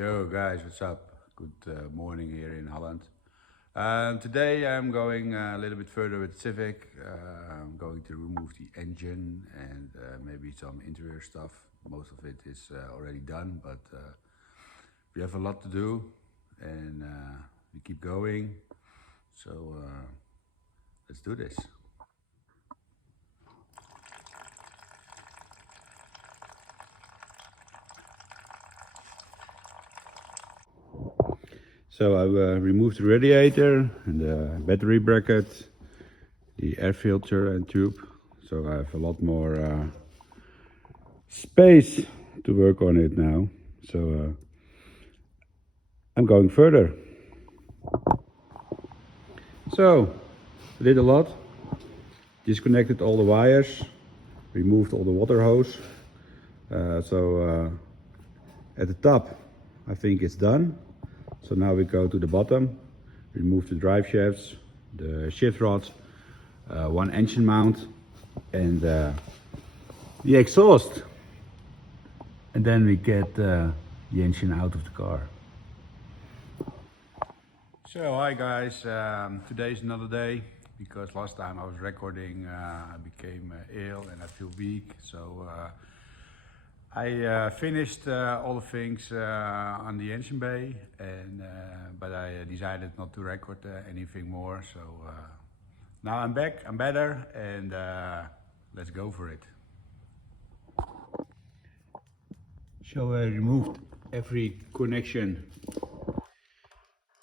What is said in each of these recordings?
Yo guys, what's up? Good morning here in Holland. Today I'm going a little bit further with Civic. I'm going to remove the engine and maybe some interior stuff. Most of it is already done, but we have a lot to do and we keep going. So let's do this. So I removed the radiator and the battery bracket, the air filter and tube. So I have a lot more space to work on it now. So I'm going further. So I did a lot. Disconnected all the wires, removed all the water hose. At the top I think it's done. So now we go to the bottom, remove the drive shafts, the shift rods, one engine mount and the exhaust. And then we get the engine out of the car. So hi guys, today's another day because last time I was recording I became ill and I feel weak. So I finished all the things on the engine bay, and but I decided not to record anything more. So now I'm back, I'm better, and let's go for it. So I removed every connection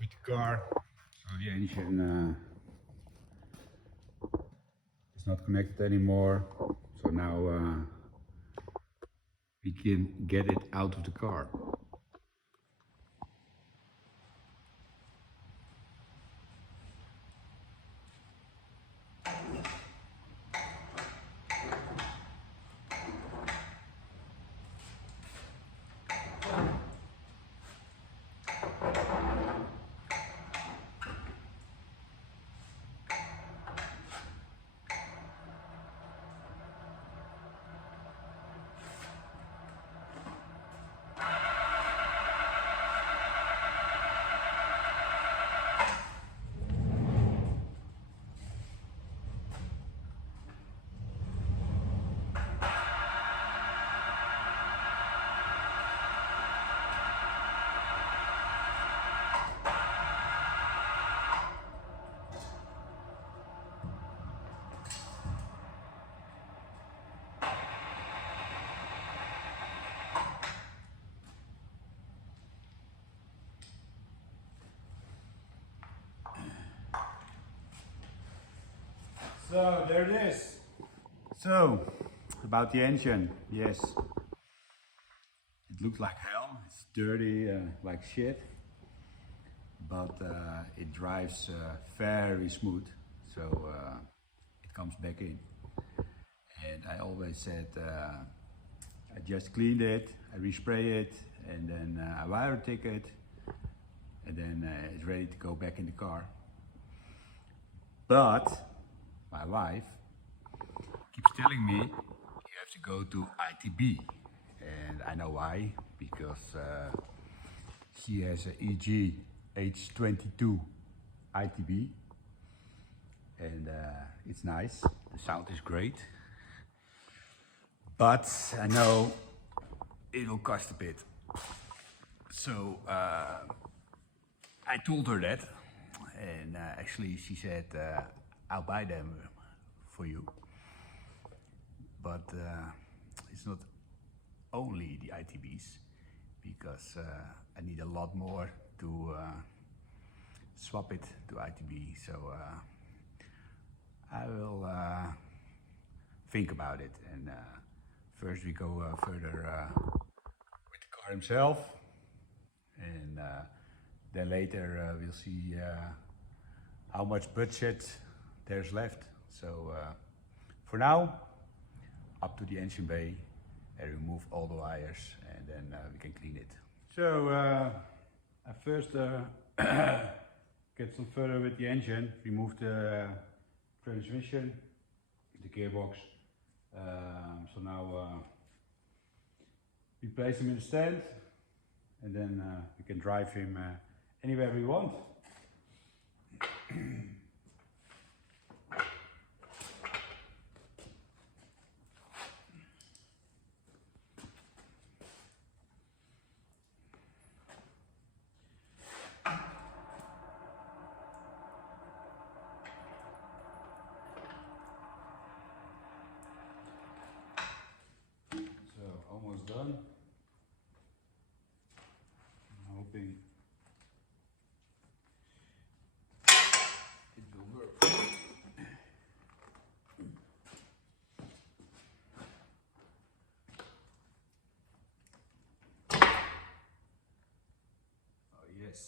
with the car, so the engine is not connected anymore. So now we can get it out of the car. So there it is. So about the engine, yes, it looks like hell. It's dirty like shit, but it drives very smooth. So it comes back in. And I always said I just cleaned it, I respray it, and then I wire tick it, and then it's ready to go back in the car. But my wife keeps telling me you have to go to ITB, and I know why, because she has an EG H22 ITB, and it's nice, the sound is great, but I know it will cost a bit. So I told her that, and actually she said I'll buy them for you. But it's not only the ITBs, because I need a lot more to swap it to ITB. So I will think about it, and first we go further with the car himself, and then later we'll see how much budget there's left. So for now, up to the engine bay and remove all the wires, and then we can clean it. So I first get some further with the engine, remove the transmission, the gearbox. So now we place them in the stand, and then we can drive him anywhere we want. Almost done. I'm hoping it will work. Oh yes.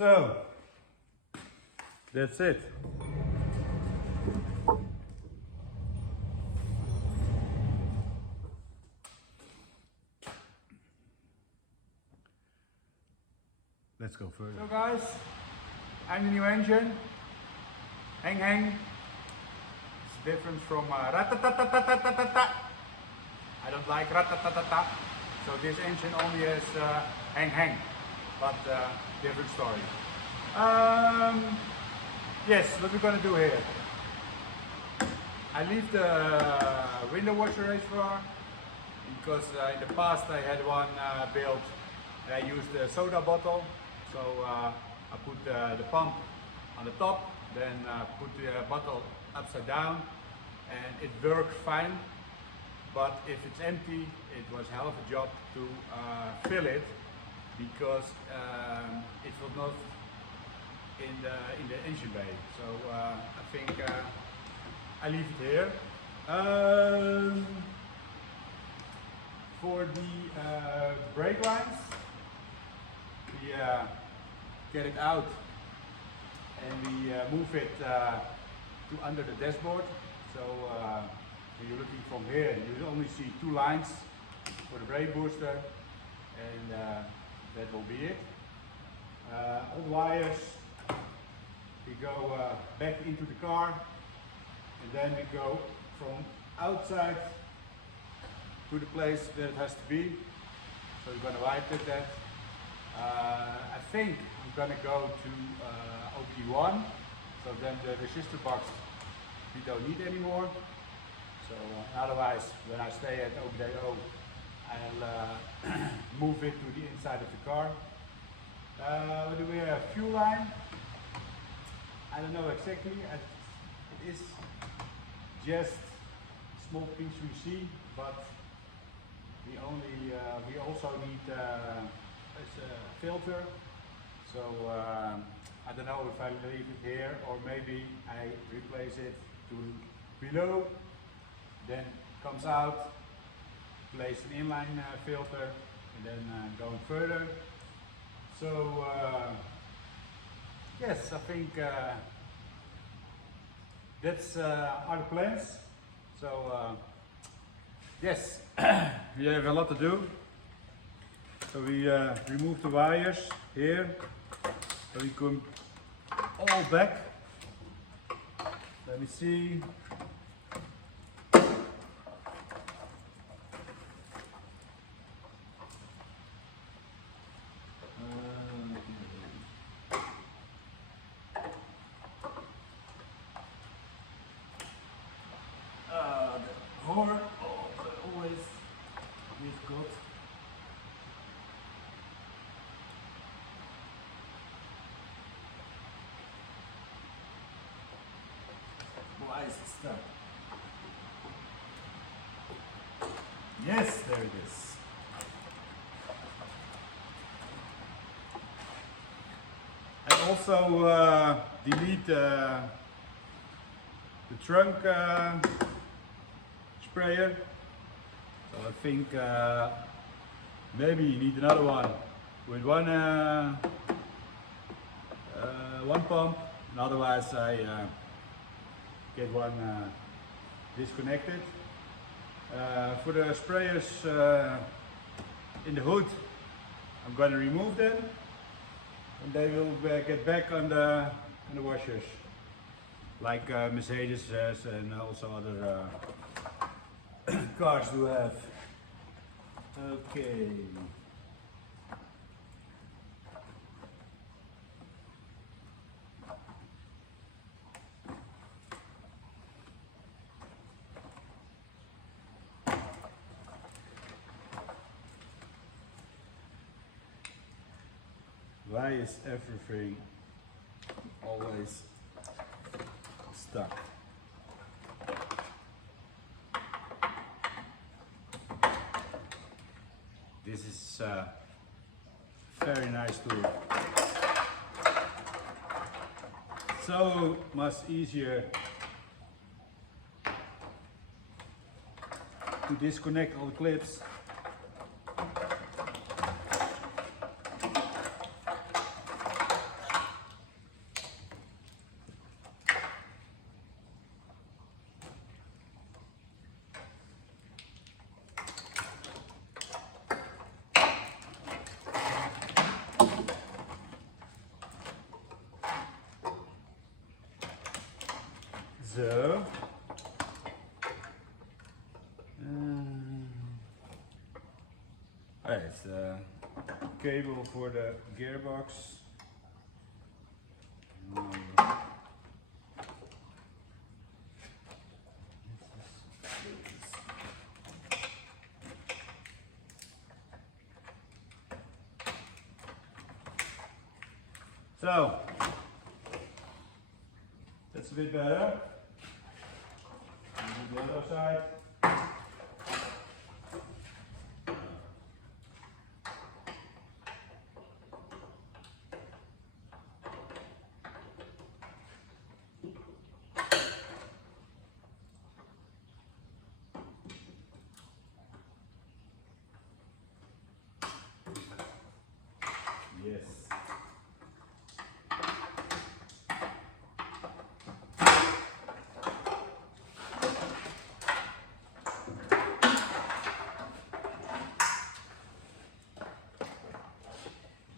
So, that's it. Let's go further. So guys, I'm the new engine. Hang hang. It's different from ratatatatatatatata. I don't like ratatatata. So this engine only has hang hang. But different story. Yes, what we're gonna do here. I leave the window washer reservoir because in the past I had one built and I used a soda bottle. So I put the pump on the top, then put the bottle upside down, and it worked fine. But if it's empty, it was a hell of a job to fill it, because it was not in the engine bay. So I think I leave it here. For the brake lines, we get it out and we move it to under the dashboard. So when you're looking from here, you only see 2 lines for the brake booster, and that will be it. All the wires, we go back into the car, and then we go from outside to the place that it has to be. So we're going to wipe it that. I think I'm going to go to OBD1, so then the resistor box we don't need anymore. So otherwise, when I stay at OBD0, I'll move it to the inside of the car. Do we have fuel line? I don't know exactly. It is just a small piece we see, but we also need a filter. So I don't know if I leave it here or maybe I replace it to below, then comes out, place an inline filter, and then going further. So yes, I think that's are the plans. So yes, we have a lot to do. So we remove the wires here, so we come all back. Let me see. The horn, always we've got. Why is it stuck? Yes, there it is. And also delete the trunk sprayer. So I think maybe you need another one with one one pump, and otherwise I get one disconnected. For the sprayers in the hood, I'm going to remove them, and they will get back on the washers, like Mercedes has, and also other cars do have. Okay. Why is everything always stuck? This is a very nice tool. So much easier to disconnect all the clips. So, it's a cable for the gearbox. So, that's a bit better. The other side. Yes.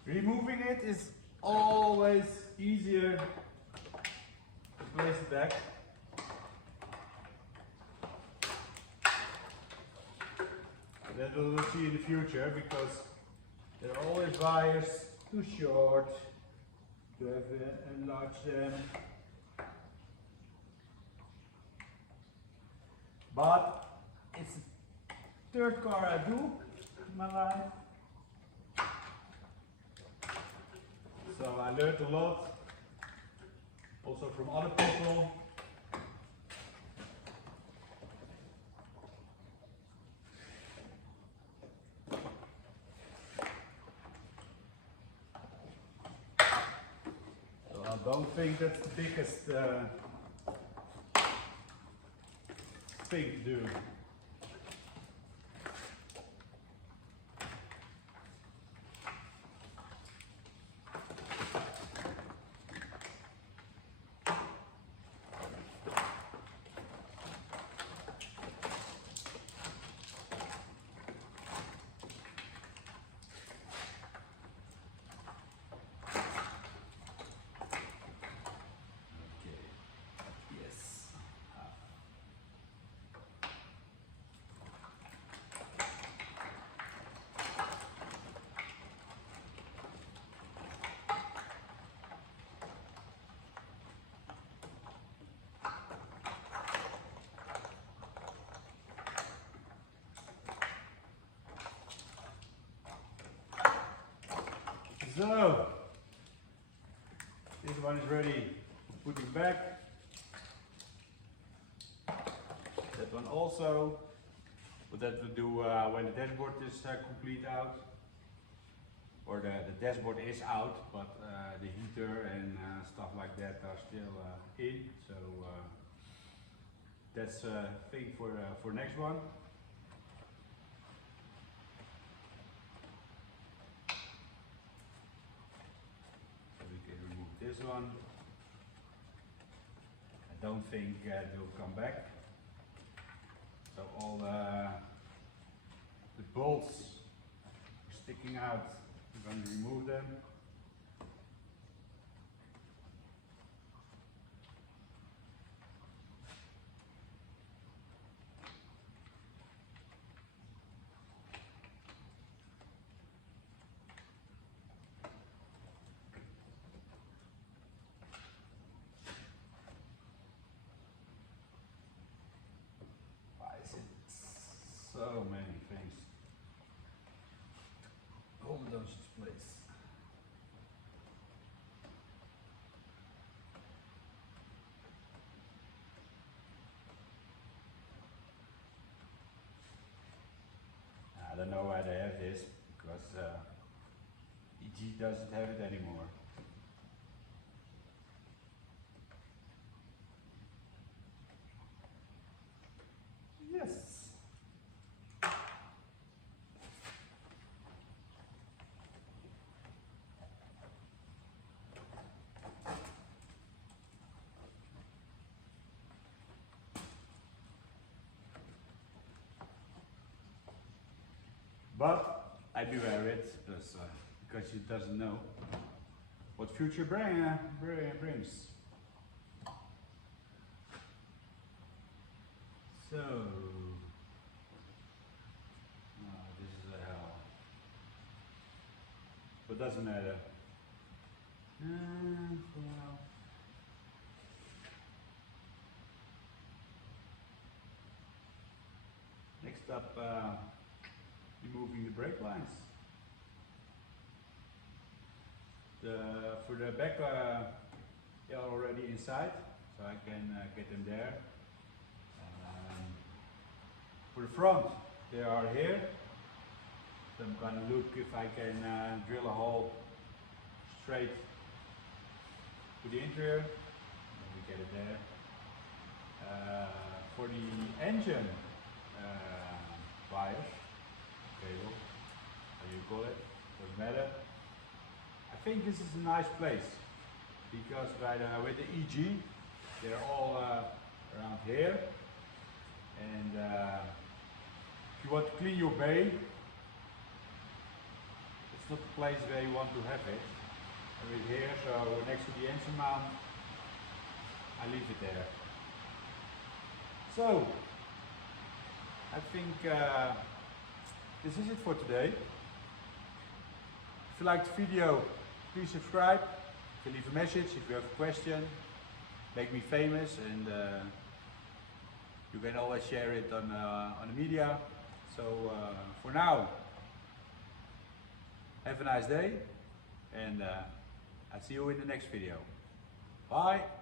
Removing it is always easier to place it back. That we will see in the future, because there are always wires too short to have enlarged them. But it's the third car I do in my life. So I learned a lot, also from other people. So I don't think that's the biggest thing to do. So, this one is ready for putting back. That one also, but that we'll do when the dashboard is complete out. Or the dashboard is out, but the heater and stuff like that are still in. So that's a thing for next one. This one. don't think they'll come back. So all the bolts are sticking out. I'm going to remove them. So many things. Hold those in place. I don't know why they have this, because EG doesn't have it anymore. Yes. But I beware it, because she doesn't know what future brings. So, this is a hell. But doesn't matter. Well. Next up, removing the brake lines. For the back, they are already inside, so I can get them there. For the front, they are here. So I'm going to look if I can drill a hole straight to the interior. Let me get it there. For the engine wires, cable, how you call it, doesn't matter. I think this is a nice place because with the EG, they're all around here. And if you want to clean your bay, it's not the place where you want to have it. Right here, so next to the engine mount, I leave it there. So, I think this is it for today. If you liked the video, please subscribe. You can leave a message if you have a question. Make me famous, and you can always share it on the media. So for now, have a nice day, and I'll see you in the next video. Bye!